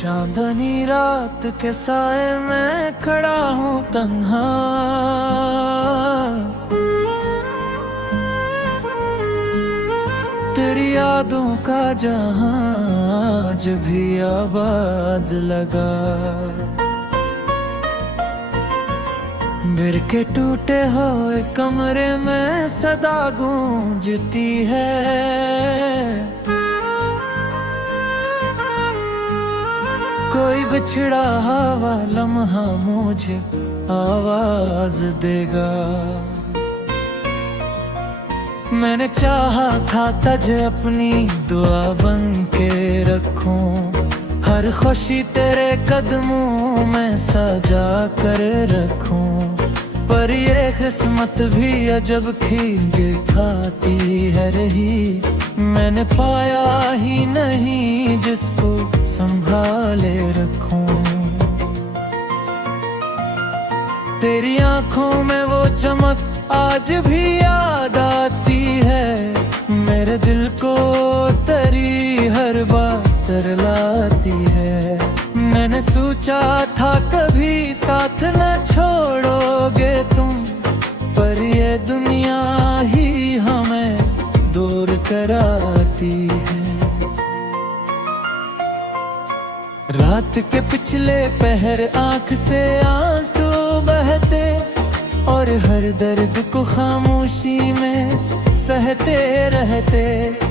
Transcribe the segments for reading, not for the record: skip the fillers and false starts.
चांदनी रात के साए में खड़ा हूँ तन्हा, तेरी यादों का जहां आज भी आबाद लगा। बिरके टूटे हुए कमरे में सदा गूंजती है, कोई बिछड़ा हुआ लम्हा मुझे आवाज देगा। मैंने चाहा था तुझे अपनी दुआ बन के रखूं, हर खुशी तेरे कदमों में सजा कर रखूं। पर ये किस्मत भी अजब खींचे खाती है रही, मैंने पाया ही नहीं जिसको संभाले रखूं। तेरी आंखों में वो चमक आज भी याद आती है, मेरे दिल को तेरी हर बात तरलाती है। मैंने सोचा था कभी साथ न छोड़ोगे तुम, पर ये दुनिया ही हमें दूर कराती है। रात के पिछले पहर आंख से आंसू बहते, और हर दर्द को खामोशी में सहते रहते।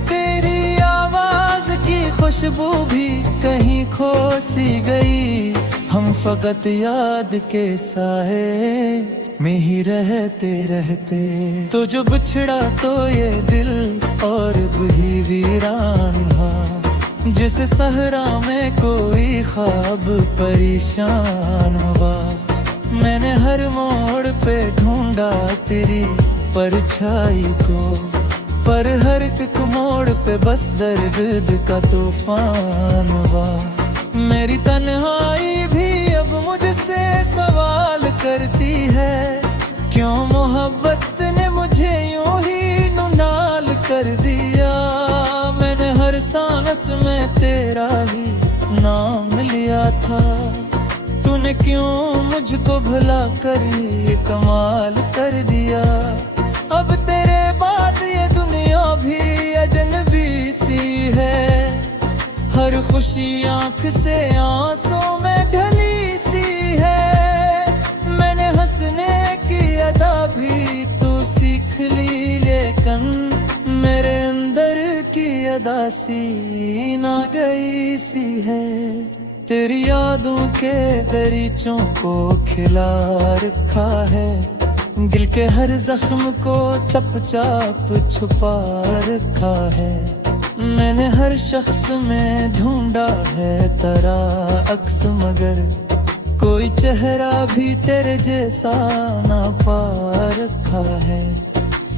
तेरी आवाज की खुशबू भी कहीं खो सी गई, हम फकत याद के साए में ही रहते रहते। तो जो बिछड़ा तो ये दिल और भी वीरान हुआ, जिस सहरा में कोई ख्वाब परेशान हुआ। मैंने हर मोड़ पे ढूंढा तेरी परछाई को, पर हर एक मोड़ पे बस दर्द का तूफान हुआ। मेरी तन्हाई भी अब मुझसे सवाल करती है, क्यों मोहब्बत ने मुझे यूं ही नुनाल कर दिया। मैंने हर सांस में तेरा ही नाम लिया था, तूने क्यों मुझको भुला कर ये कमाल कर दिया। अब तेरे बाद ये दुनिया भी अजनबी सी है, हर खुशी आंख से आंसू में ढली सी है। मैंने हंसने की अदा भी तू सीख ली, लेकिन मेरे अंदर की अदा सी ना गई सी है। तेरी यादों के दरीचों को खिला रखा है, दिल के हर जख्म को चप चाप छुपा रखा है। मैंने हर शख्स में ढूंढा है तेरा अक्स, मगर कोई चेहरा भी तेरे जैसा ना पा रखा है।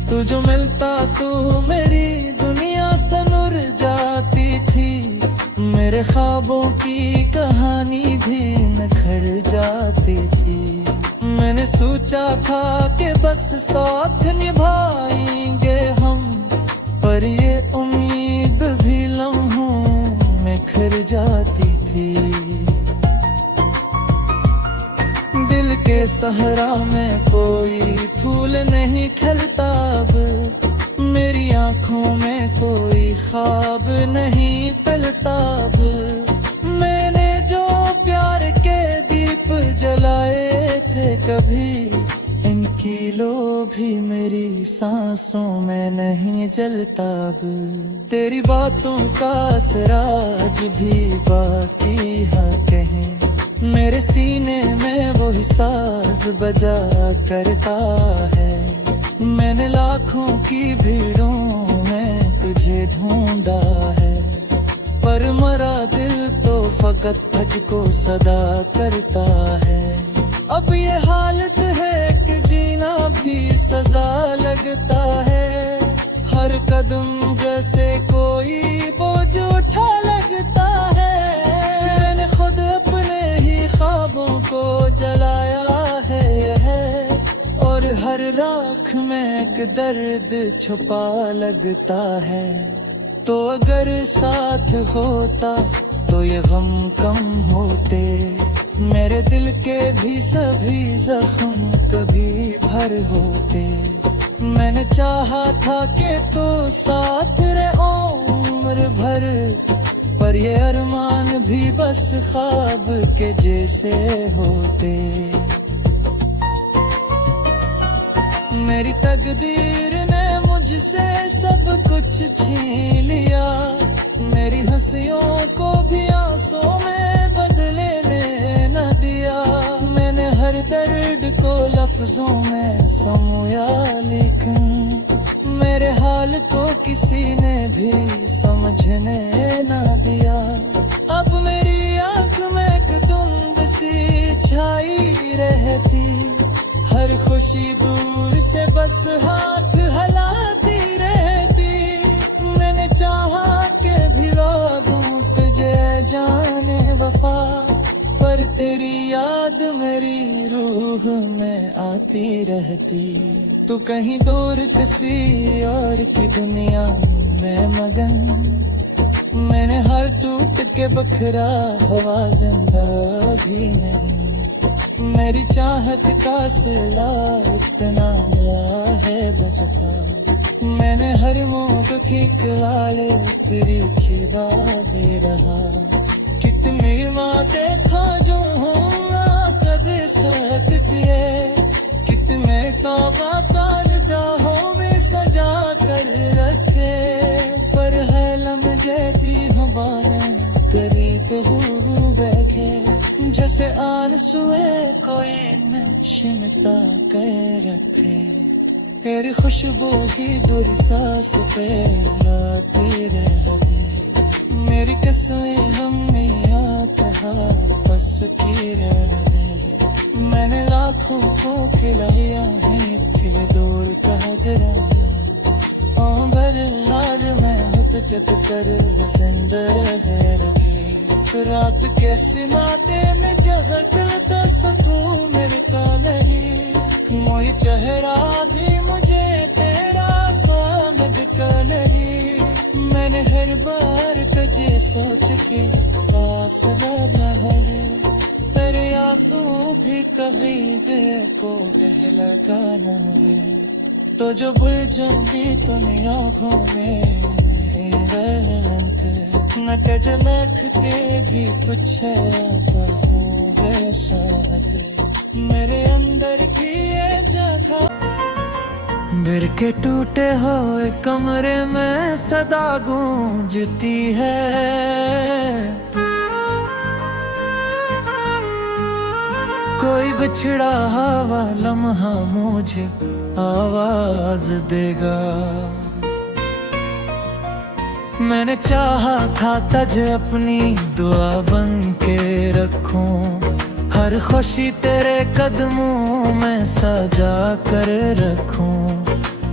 तू जो मिलता तू मेरी दुनिया सनुर जाती थी, मेरे ख्वाबों की कहानी भी निखर जाती थी। मैंने सोचा था कि बस साथ निभाएंगे हम, पर ये उम्मीद भी लम्हों में खर जाती थी। दिल के सहरा में कोई फूल नहीं खिलता अब, मेरी आंखों में कोई ख्वाब नहीं पलता अब। मैंने जो प्यार के दीप जलाए थे कभी, इनकी लो भी मेरी सांसों में नहीं जलता अब। तेरी बातों का असराज भी बाकी है कहीं, मेरे सीने में वही साज बजा करता है। मैंने लाखों की भीड़ों में तुझे ढूंढा है, पर मरा दिल तो फकत तुझको सदा करता है। अब ये हालत है कि जीना भी सजा लगता है, हर कदम जैसे कोई बोझ उठा लगता है। मैंने खुद अपने ही ख्वाबों को जलाया है, और हर राख में एक दर्द छुपा लगता है। तो अगर साथ होता तो ये गम कम होते। मेरे दिल के भी सभी जख्म कभी भर होते। मैंने चाहा था कि तो साथ रहे उम्र भर, पर ये अरमान भी बस ख्वाब के जैसे होते। मेरी तकदीर ने मुझसे सब कुछ छीन लिया। मेरी हंसियों को भी आंसुओं में बदलने न दिया। मैंने हर दर्द को लफ्जों में समझा, लेकिन मेरे हाल को किसी ने भी समझने न दिया। अब मेरी आंख में एक धुंध सी छाई रहती। हर खुशी दूर से बस हाथ हिलाती रहती। मैंने चाहा के भिगा दूं तुझे जाने वफा, पर तेरी याद मेरी रूह में आती रहती। तू कहीं दूर किसी और की दुनिया में मगन, मैंने हर टूट के बखरा हवा जिंदा भी नहीं। मेरी चाहत का सिला इतना है बचता। मैंने हर मुंह की वाले तेरी खिदा दे रहा। कितनी बातें था जो होगा कद सकती है। कितने तौबा कारगाहों में सजा कर रखे, पर है लम्हे भी हमारे करीब हो बैठे। जैसे आंसुए कोई में शिमता कर रखे। तेरी खुशबू ही दूर सांस पे आती रहे। मेरी कसमें हमने कहा बस की रहे। मैंने लाखों को खिलाया है फिर दूर कहा कराया। बर हार में जद कर जिंदर है रखे। रात के सिमाते में जगता सतू मिलता नहीं। मोई चेहरा भी मुझे तेरा समझ का नहीं। मैंने हर बार तुझे सोच के पास लगा है। तेरे आंसू भी कभी दिल को बहलाता न है। तो जो भूल जाऊंगी तुम्हें आँखों में न तजमत के भी कुछ है शायद मेरे अंदर की ये जगह। बिर के टूटे हुए कमरे में सदा गूंजती है। कोई बिछड़ा हुआ लम्हा मुझे आवाज देगा। मैंने चाहा था तुझे अपनी दुआ बन के रखूं। हर खुशी तेरे कदमों में सजा कर रखूं।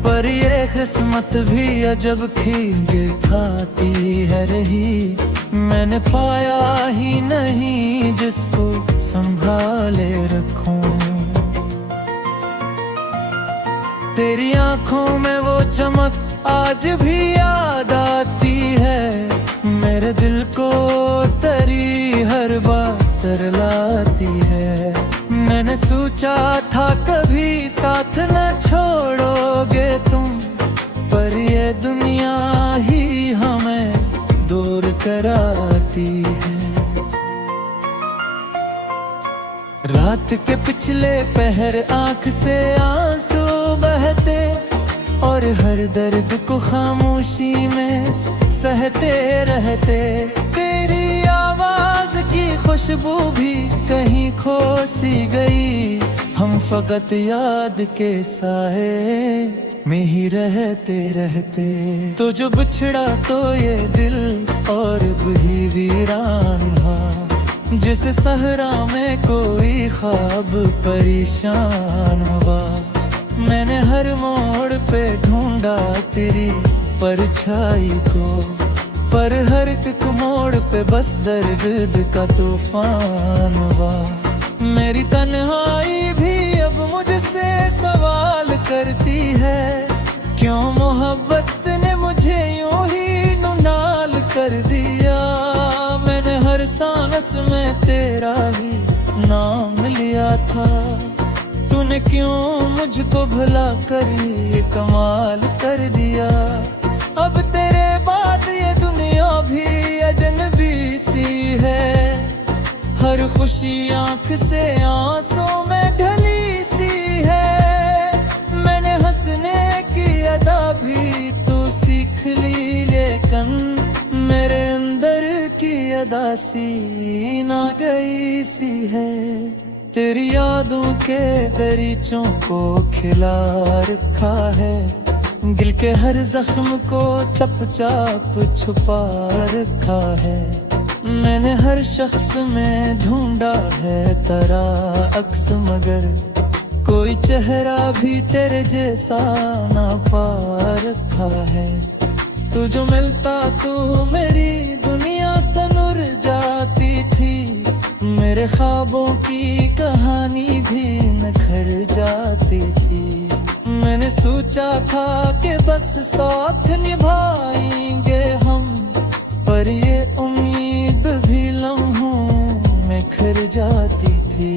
पर ये किस्मत भी अजब खींचे खाती है रही। मैंने पाया ही नहीं जिसको संभाले रखूं। तेरी आंखों में वो चमक आज भी याद आती है। मेरे दिल को तेरी हर बात तरलाती है। मैंने सोचा था कभी साथ न छोड़ोगे तुम, पर ये दुनिया ही हमें दूर कराती है। रात के पिछले पहर आंख से आंसू बहते, और हर दर्द को खामोशी में सहते रहते। तेरी आवाज की खुशबू भी कहीं खो सी गई। हम फकत याद के साए में ही रहते रहते। तो जो बिछड़ा तो ये दिल और भी वीरान हुआ। जिस सहरा में कोई ख्वाब परेशान हुआ। मैंने हर मोड़ पे ढूंढा तेरी परछाई को, पर हर एक मोड़ पे बस दर्द का तूफान हुआ। मेरी तन्हाई भी अब मुझसे सवाल करती है। क्यों मोहब्बत ने मुझे यूं ही नुनाल कर दिया। मैंने हर तेरा ही नाम लिया था। तूने क्यों मुझको भुला कर ये कमाल कर दिया। अब तेरे बाद ये दुनिया भी अजनबी सी है। हर खुशी आंख से आंसू में ढली सी है। मैंने हंसने की अदा भी तू सीख ली, लेकिन मेरे अंदर की अदा सी ना गई सी है। तेरी यादों के दरीचों को खिला रखा है। दिल के हर जख्म को चप चाप छुपा रखा है। मैंने हर शख्स में ढूंढा है तेरा अक्स, मगर कोई चेहरा भी तेरे जैसा ना पा रखा है। तू जो मिलता तू मेरी दुनिया सनुर जाती थी। मेरे ख्वाबों की कहानी भी निखर जाती थी। मैंने सोचा था कि बस साथ निभाएंगे हम, पर ये उम्मीद भी लम्हों में खर जाती थी।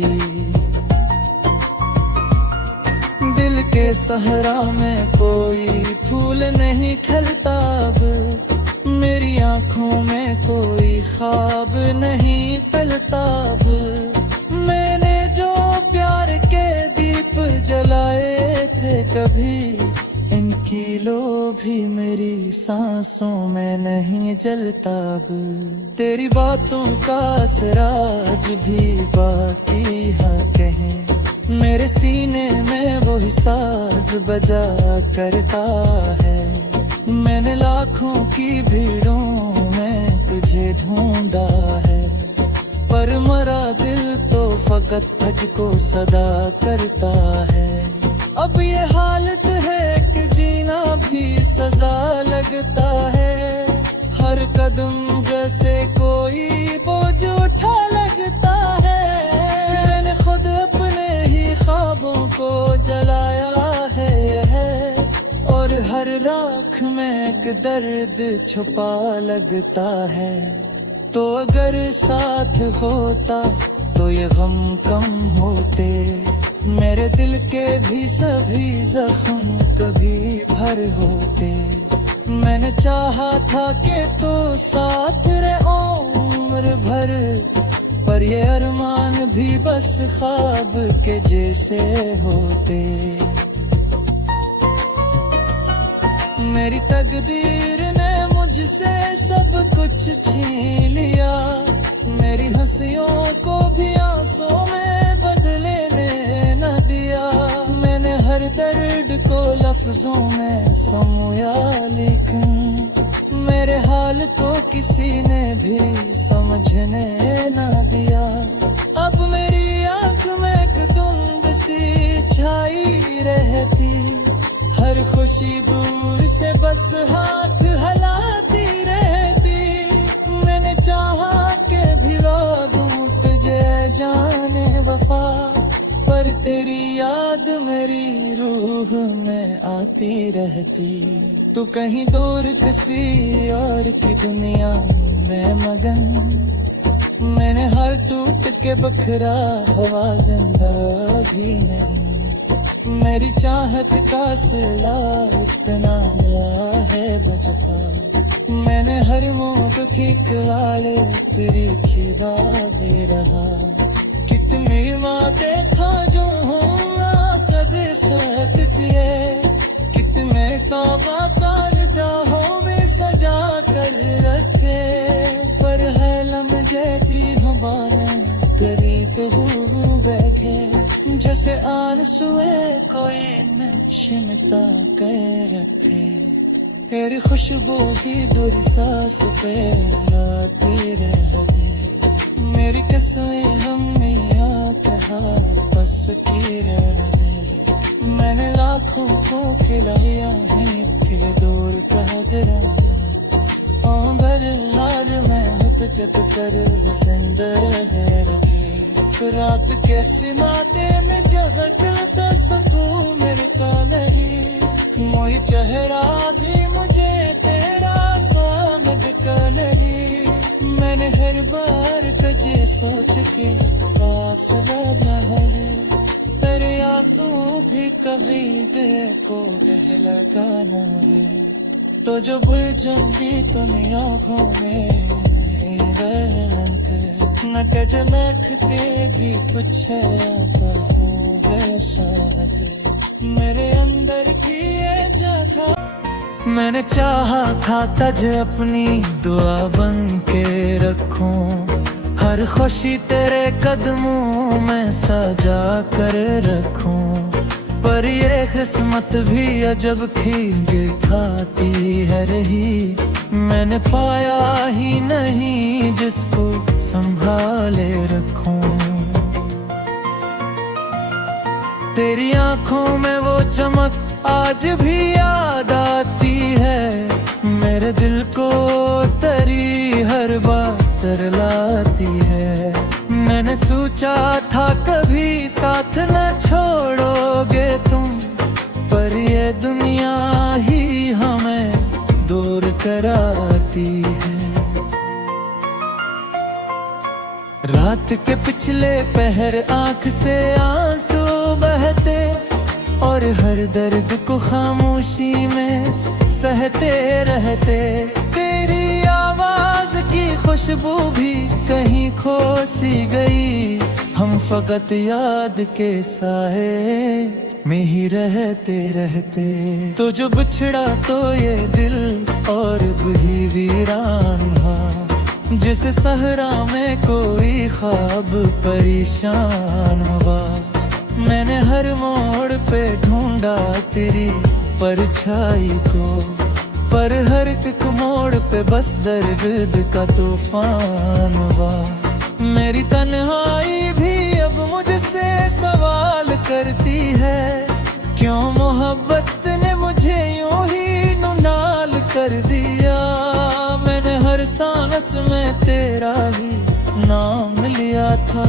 दिल के सहरा में कोई फूल नहीं खिलता अब। मेरी आंखों में कोई ख्वाब नहीं पलता अब। मैंने जो प्यार के दीप जलाए थे कभी, इनकी लो भी मेरी सांसों में नहीं जलता अब। तेरी बातों का असराज भी बाकी है कहीं। मेरे सीने में वही साज बजा करता है। मैंने लाखों की भीड़ों में तुझे ढूंढा है, पर मरा दिल तो फकत तुझको सदा करता है। अब ये हालत है कि जीना भी सजा लगता है। हर कदम जैसे कोई बोझ उठा लगता है। मैंने खुद अपने ही ख्वाबों को जलाया है, और हर राख में एक दर्द छुपा लगता है। तो अगर साथ होता तो ये गम कम होते। मेरे दिल के भी सभी जख्म कभी भर होते। मैंने चाहा था कि तो साथ रहे उम्र भर, पर ये अरमान भी बस ख्वाब के जैसे होते। मेरी तकदीर ने मुझसे सब कुछ छीन लिया। मेरी हंसियों को भी आंसू में बदले ने न दिया। मैंने हर दर्द को लफ्जों में समोया, लेकिन मेरे हाल को किसी ने भी समझने न दिया। अब मेरी आंख में एक धुंध सी छाई रहती। हर खुशी दूर से बस हाथ हिलाती रहती। मैंने चाहा के भिगा दूं तुझे जाने वफा, पर तेरी याद मेरी रूह में आती रहती। तू कहीं दूर किसी और की दुनिया में मगन। मैंने हर टूट के बखरा हुआ जिंदा भी नहीं। मेरी चाहत का सिला इतना है बचपा। मैंने हर मुख खिकवाले तेरी खिदा दे रहा। कितनी वादे था जो हुआ कभी सकती है। कितने ख्वाबाकार दाहों में सजा कर रखे, पर है लम्हे भी हमारे करीब हो बैठे। जैसे आंसुए कोई में शिमता कर रखे। तेरी खुशबू ही दूर सांस पे आती रहे। मेरी कसमें हमें कहा बस की रहे। मैंने लाखों को खिलाया है फिर दूर कह गिराया। बर लार में जब कर जिंदा है रखे। रात के सिमाते में जब दिल तो सकूं मिलता नहीं। मोई चेहरा भी मुझे तेरा समझ का नहीं। मैंने हर बार तुझे सोच के फासला न है, तेरे आंसू भी कभी दिल को बहलाना है। तो जो बुझ जाऊंगी तुम आँखों में न कजलखते भी कुछ है आता हूँ वैसा है मेरे अंदर की ये जगह। मैंने चाहा था तज अपनी दुआ बन के रखूं, हर खुशी तेरे कदमों में सजा कर रखूं, पर ये किस्मत भी अजब खींच खाती है रही। मैंने पाया ही नहीं जिसको संभाले रखूं। तेरी आंखों में वो चमक आज भी याद आती है, मेरे दिल को तेरी हर बात तरलाती है। मैंने सोचा था कभी साथ न छोड़ोगे तुम, पर ये दुनिया ही हमें दूर कराती है। रात के पिछले पहर आंख से आंसू बहते, और हर दर्द को खामोशी में सहते रहते। तेरी आवाज की खुशबू भी कहीं खो सी गई, हम फकत याद के साए में ही रहते रहते। तो जो बिछड़ा तो ये दिल और भी वीरान हुआ, जिस सहरा में कोई ख्वाब परेशान हुआ। मैंने हर मोड़ पे ढूंढा तेरी परछाई को, पर हर एक मोड़ पे बस दर्द का तूफान हुआ। मेरी तन्हाई भी अब मुझसे सवाल करती है, क्यों मोहब्बत ने मुझे यूं ही नुनाल कर दिया। मैंने हर सांस में तेरा ही नाम लिया था,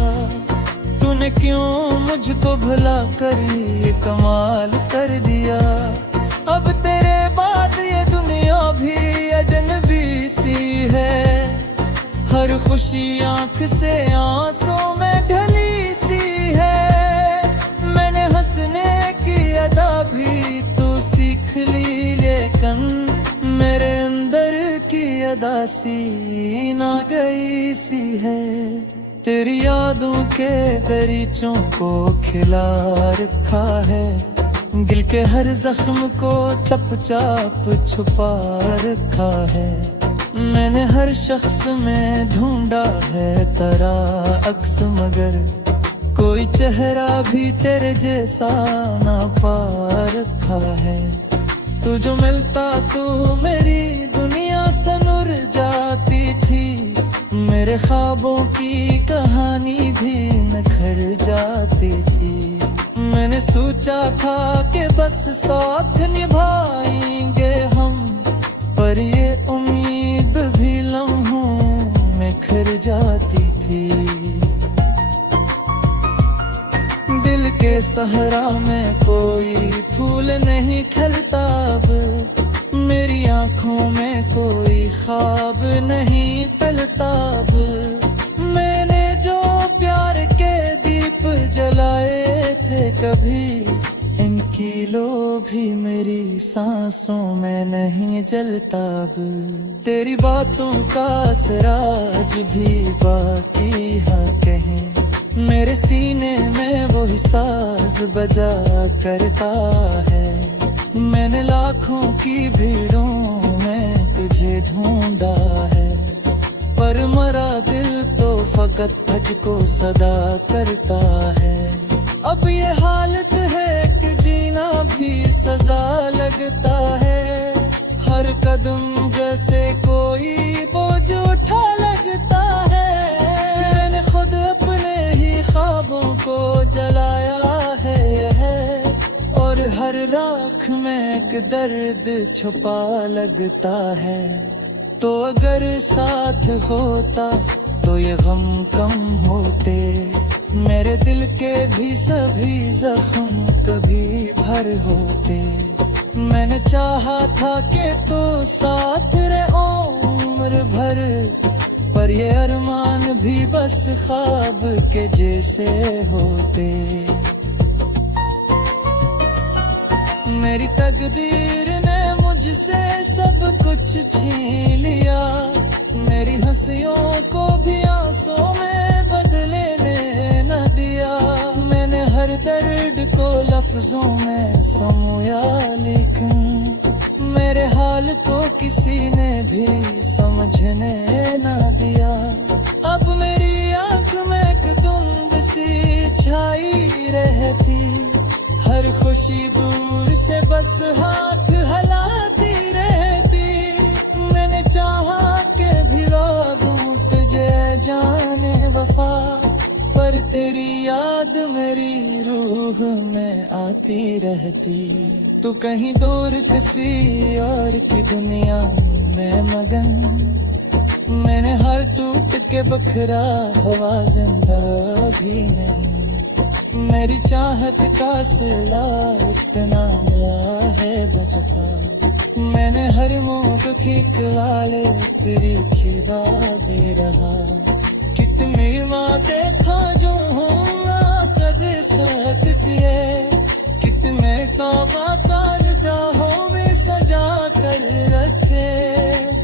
तूने क्यों मुझको भुला कर ये कमाल कर दिया। अब तेरे बाद ये दुनिया भी अजनबी सी है, हर खुशी आंख से आंसू में ढली सी है। मैंने हंसने की अदा भी तू सीख ली, लेकिन मेरे अंदर की अदा सी ना गई सी है। तेरी यादों के दरीचों को खिला रखा है, दिल के हर जख्म को चप चाप छुपा रखा है। मैंने हर शख्स में ढूंढा है तेरा अक्स, मगर कोई चेहरा भी तेरे जैसा ना पा रखा है। तू जो मिलता तू मेरी दुनिया सनुर जाती थी, मेरे ख्वाबों की कहानी भी निखर जाती थी। मैंने सोचा था कि बस साथ निभाएंगे हम, पर ये उम्मीद भी लम्हों में खर जाती थी। दिल के सहरा में कोई फूल नहीं खिलता अब, मेरी आंखों में कोई ख्वाब नहीं पलता अब। मैंने जो प्यार के दीप जलाए थे कभी, इनकी लो भी मेरी सांसों में नहीं जलता अब। तेरी बातों का असराज भी बाकी है कहीं, मेरे सीने में वही साज बजा करता है। मैंने लाखों की भीड़ों में तुझे ढूंढा है, पर मरा दिल तो फकत तुझको सदा करता है। अब ये हालत है कि जीना भी सजा लगता है, हर कदम जैसे कोई बोझ उठा लगता है। मैंने खुद अपने ही ख्वाबों को जलाया है, और हर राख में एक दर्द छुपा लगता है। तो अगर साथ होता तो ये गम कम होते, मेरे दिल के भी सभी जख्म कभी भर होते। मैंने चाहा था कि तू साथ रहे उम्र भर, पर ये अरमान भी बस ख्वाब के जैसे होते। मेरी तकदीर ने मुझसे सब कुछ छीन लिया, मेरी हंसियों को भी आंसू में बदले ने न दिया। मैंने हर दर्द को लफ्जों में समझा, लेकिन मेरे हाल को किसी ने भी समझने न दिया। अब मेरी आंख में एक धुंध सी छाई रहती, हर खुशी दूर से बस हाथ हिलाती रहती। मैंने चाहा के भिड़ा दूं तुझे जाने वफा, पर तेरी याद मेरी रूह में आती रहती। तू कहीं दूर किसी और की दुनिया में मगन, मैंने हर टूट के बखरा हवा जिंदा भी नहीं। मेरी चाहत का सिला इतना है बचपा, मैंने हर मुँह खींच वाले तेरी खिदा दे रहा। कितनी बातें था जो हुआ कद सकती है, कितने ख्वाब गाहों में सजा कर रखे,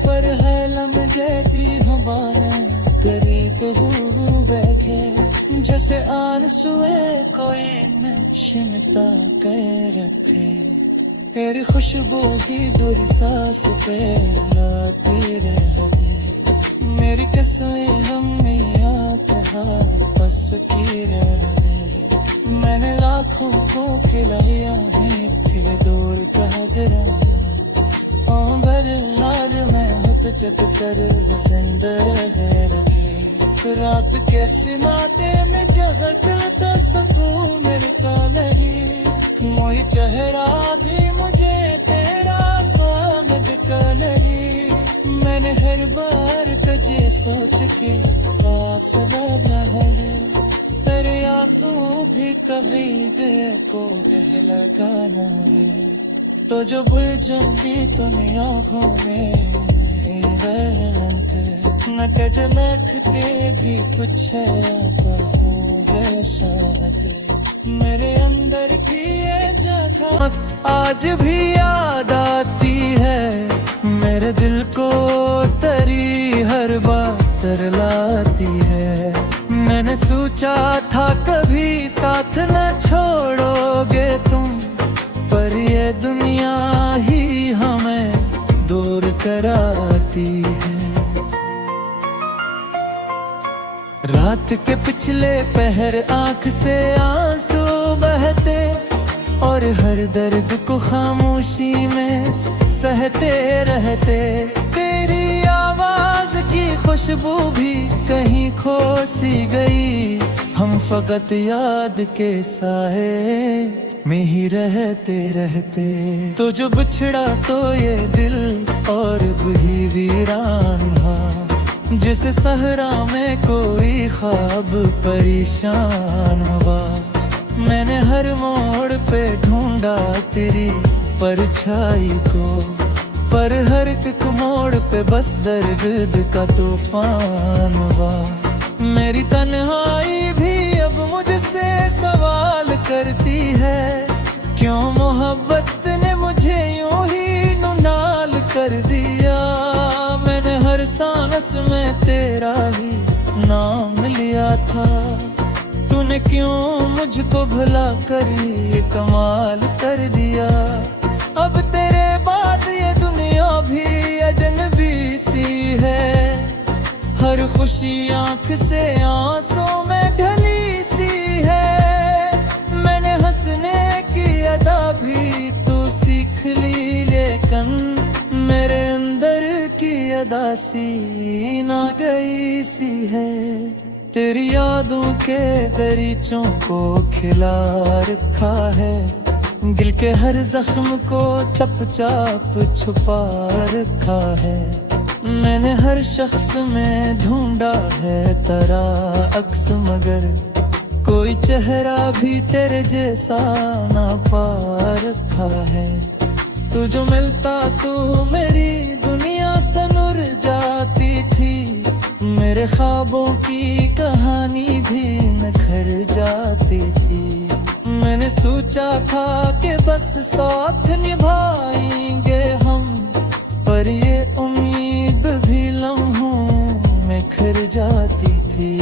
पर है लम्हे की हवाने करीब हो बैठे। जैसे आंसुए कोई नशिनता कर रखे, तेरी खुशबू ही दूर सांस पे लाती रहे। मेरी कसमें हमें बस की रहे। मैंने लाखों को खिलाया है, फिर दूर कह कराया। हार में जद कर जिंदा रहे। रात के सिमाते में जगता सकूं मिलता नहीं, मोई चेहरा भी मुझे तेरा समझता नहीं। मैंने हर बार तुझे सोच के पास लगा है, तेरे आंसू भी कभी दिल को बहलाना है। तो जो बुझूंगी तुम्हें आँखों में न तज मैठते भी कुछ है शायद मेरे अंदर की ये जगह आज भी याद आती है। मेरे दिल को तेरी हर बात तरलाती है। मैंने सोचा था कभी साथ न छोड़ोगे तुम, पर ये दुनिया ही हमें दूर कराती है। रात के पिछले पहर आंख से आंसू बहते, और हर दर्द को खामोशी में सहते रहते। तेरी आवाज की खुशबू भी कहीं खो सी गई, हम फकत याद के साए में ही रहते रहते। तो जो बिछड़ा तो ये दिल और भी वीरान हुआ, जिस सहरा में कोई ख्वाब परेशान हुआ। मैंने हर मोड़ पे ढूंढा तेरी परछाई को, पर हर एक मोड़ पे बस दर्द का तूफान हुआ। मेरी तन्हाई भी अब मुझसे सवाल करती है, क्यों मोहब्बत ने मुझे यूं ही नुनाल कर दिया। मैंने हर सांस में तेरा ही नाम लिया था, तूने क्यों मुझको भुला कर ये कमाल कर दिया। अब तेरे बाद ये दुनिया भी अजनबी सी है, हर खुशी आंख से आंसू में ढली सी है। मैंने हंसने की अदा भी तू सीख ली, लेकिन मेरे अंदर की अदा सी ना गई सी है। तेरी यादों के दरीचों को खिला रखा है, दिल के हर जख्म को चप चाप छुपा रखा है। मैंने हर शख्स में ढूंढा है तेरा अक्स, मगर कोई चेहरा भी तेरे जैसा ना पा रखा है। तू जो मिलता तू मेरी दुनिया से नुर जाती थी, मेरे ख्वाबों की कहानी भी निखर जाती थी। मैंने सोचा था कि बस साथ निभाएंगे हम, पर ये उम्मीद भी लम्हों में खर जाती थी।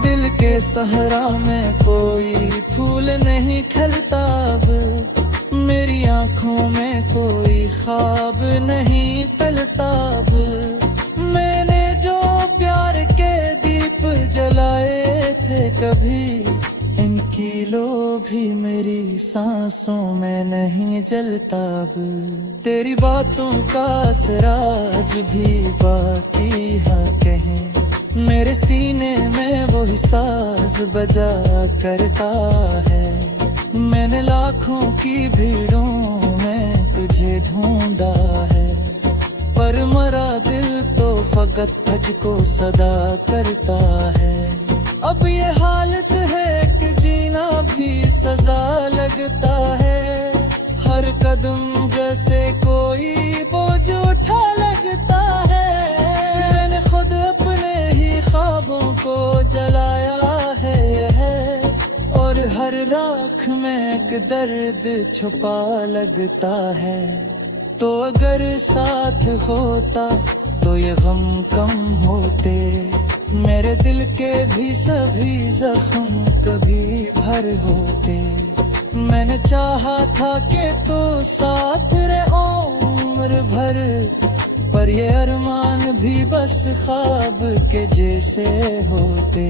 दिल के सहरा में कोई फूल नहीं खिलता अब, मेरी आंखों में कोई ख्वाब नहीं पलता अब। मैंने जो प्यार के दीप जलाए थे कभी, इनकी लो भी मेरी सांसों में नहीं जलता अब। तेरी बातों का असराज भी बाकी है कहीं, मेरे सीने में वही साज बजा करता है। मैंने लाखों की भीड़ों में तुझे ढूंढा है, पर मरा दिल तो फकत तुझको सदा करता है। अब ये हालत है कि जीना भी सजा लगता है, हर कदम जैसे कोई बोझ उठा लगता है। मैंने खुद अपने ही ख्वाबों को जलाया है, और हर राख में एक दर्द छुपा लगता है। तो अगर साथ होता तो ये गम कम होते, मेरे दिल के भी सभी जख्म कभी भर होते। मैंने चाहा था कि तो साथ रहे उम्र भर, पर ये अरमान भी बस ख्वाब के जैसे होते।